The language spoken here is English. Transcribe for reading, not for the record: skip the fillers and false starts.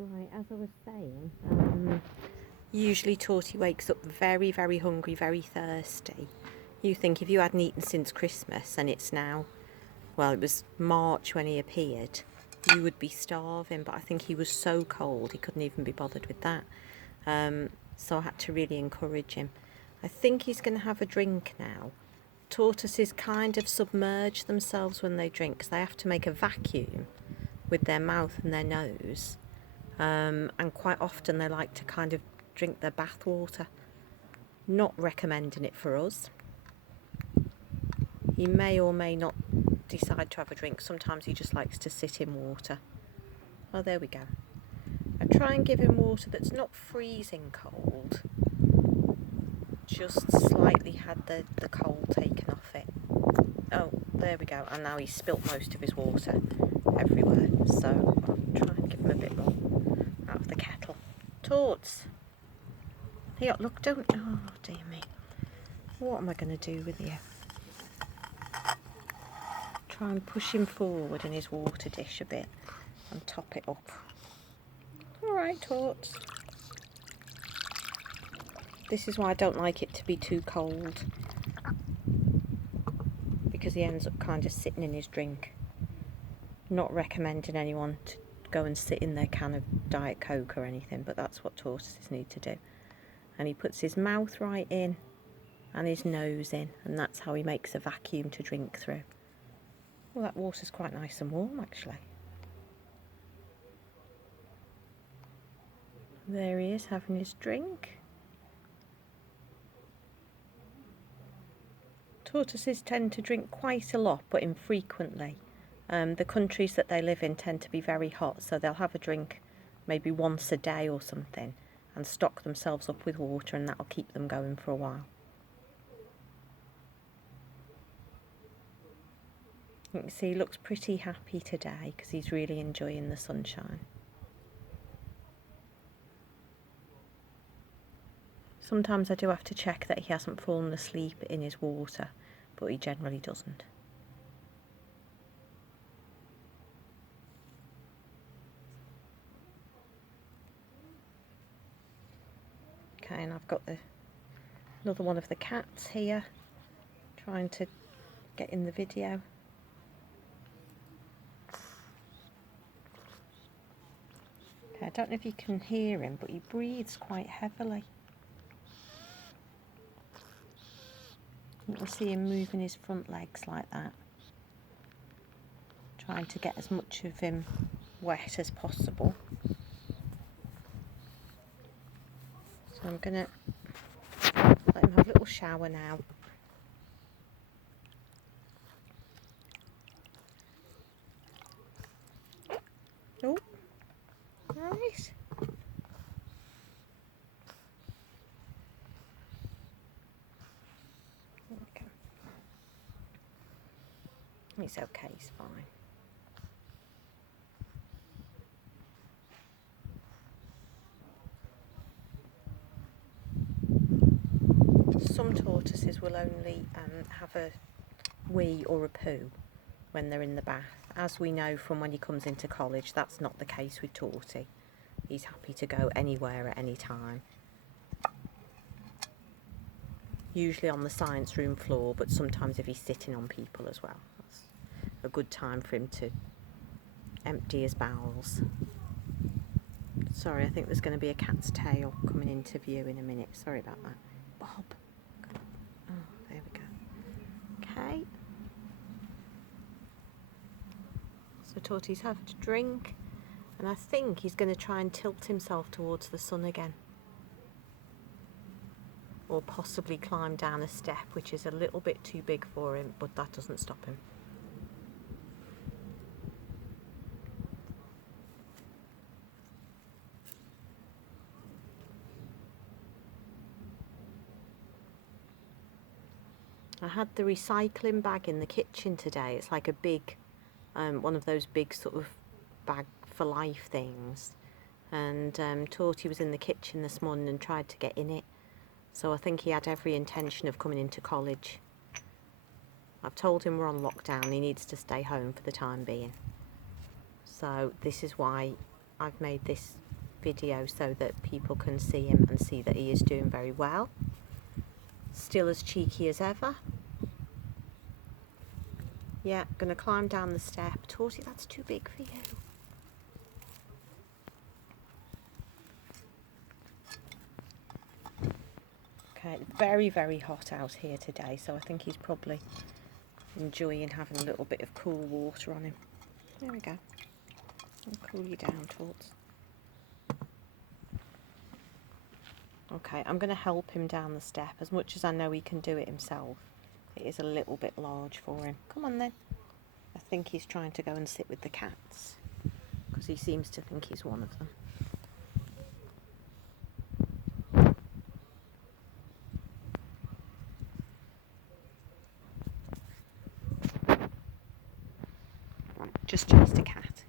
Right, as I was saying, usually Tortie wakes up very, very hungry, very thirsty. You think if you hadn't eaten since Christmas and it's now, well, it was March when he appeared, you would be starving, but I think he was so cold he couldn't even be bothered with that. So I had to really encourage him. I think he's going to have a drink now. Tortoises kind of submerge themselves when they drink because they have to make a vacuum with their mouth and their nose. And quite often they like to kind of drink their bath water. Not recommending it for us. He may or may not decide to have a drink. Sometimes he just likes to sit in water. Oh, there we go. I try and give him water that's not freezing cold, just slightly had the cold taken off it. Oh, there we go. And now he's spilt most of his water everywhere. So I'll try and give him a bit more out of the kettle. Torts. Here, look, don't... Oh, dear me. What am I going to do with you? Try and push him forward in his water dish a bit and top it up. Alright, Torts. This is why I don't like it to be too cold, because he ends up kind of sitting in his drink. Not recommending anyone to go and sit in their can of Diet Coke or anything, but that's what tortoises need to do. And he puts his mouth right in and his nose in, and that's how he makes a vacuum to drink through. Well, that water's quite nice and warm, actually. There he is, having his drink. Tortoises tend to drink quite a lot, but infrequently. The countries that they live in tend to be very hot, so they'll have a drink maybe once a day or something and stock themselves up with water, and that'll keep them going for a while. You can see he looks pretty happy today because he's really enjoying the sunshine. Sometimes I do have to check that he hasn't fallen asleep in his water, but he generally doesn't. Okay, and I've got another one of the cats here, trying to get in the video. Okay, I don't know if you can hear him, but he breathes quite heavily. You can see him moving his front legs like that, trying to get as much of him wet as possible. So I'm going to let him have a little shower now. Oh, right. Okay. He's okay, he's fine. Some tortoises will only have a wee or a poo when they're in the bath. As we know from when he comes into college, that's not the case with Tortie. He's happy to go anywhere at any time. Usually on the science room floor, but sometimes if he's sitting on people as well. That's a good time for him to empty his bowels. Sorry, I think there's going to be a cat's tail coming into view in a minute. Sorry about that. Bob. Oh, there we go. Okay. So Tortie's had a drink, and I think he's going to try and tilt himself towards the sun again. Or possibly climb down a step, which is a little bit too big for him, but that doesn't stop him. I had the recycling bag in the kitchen today. It's like a big, one of those big sort of bag for life things. And Tortie was in the kitchen this morning and tried to get in it. So I think he had every intention of coming into college. I've told him we're on lockdown. He needs to stay home for the time being. So this is why I've made this video so that people can see him and see that he is doing very well. Still as cheeky as ever. Yeah, gonna climb down the step. Tortie, that's too big for you. Okay, very, very hot out here today, so I think he's probably enjoying having a little bit of cool water on him. There we go. I'll cool you down, Torts. Okay, I'm going to help him down the step as much as I know he can do it himself. It is a little bit large for him. Come on then. I think he's trying to go and sit with the cats because he seems to think he's one of them. Just chased a cat.